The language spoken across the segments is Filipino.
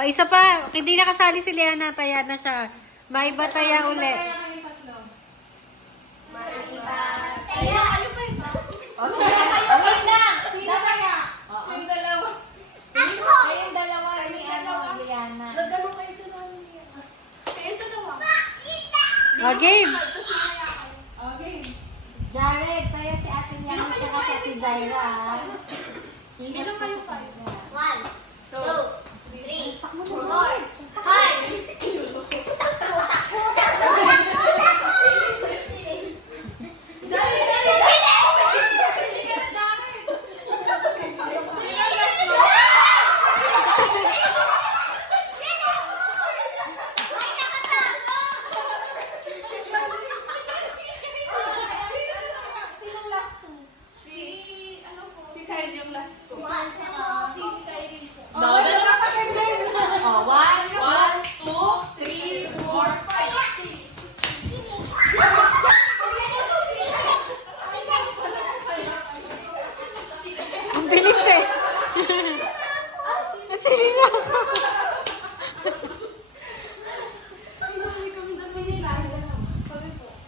O, isa pa. Hindi nakasali si Liana. Taya na siya. May iba taya uli. Kaya, ano pa yun? O, sige, okay na. Sino kaya? Yung dalawa. Ako! Kayong dalawa ni ano, Liana. Nagano kayo dalawa niya. Kayong dalawa. O, game. Okay. Jared, kaya si Ate Liana at saka si Ate Zaira. Ilan kayo kayo? 1, 2, 3, 4, 5. Si Kyle yung last ko. Si Kyle yung po. No, dalawa pa din. Oh, 1, 1, 2, 3, 4, 5. Ang bilis eh. Ang siling ako.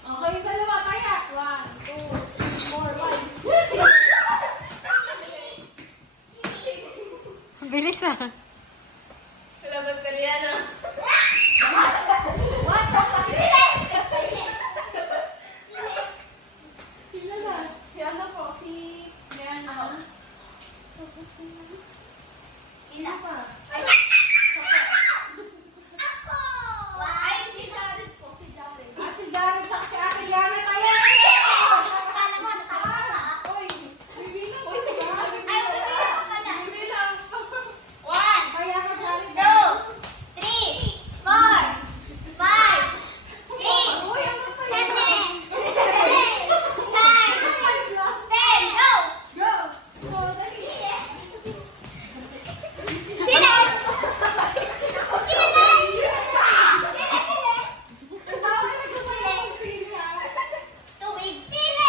Okay, dalawa kaya. 1, 2, 4, 5. Ang bilis ah. Salamat ka Liana. Sino na? Si ano po? Si Liana. Tapos si... Ina pa. Ay, si Jared po. Si Jared. Ah, si Jared tsaka si Ate Liana. Kaya! Uy! Bibilang. Uy, bibilang. Kaya ka, Jared. Uy, ano pa yun? Go! Go, dali. Bawal na gumalaw ang sili, ah. Ito, sili niya.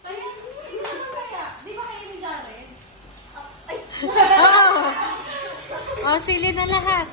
Ayun, sino na kaya? Di ba kayo ni Jared? O, sili na lahat.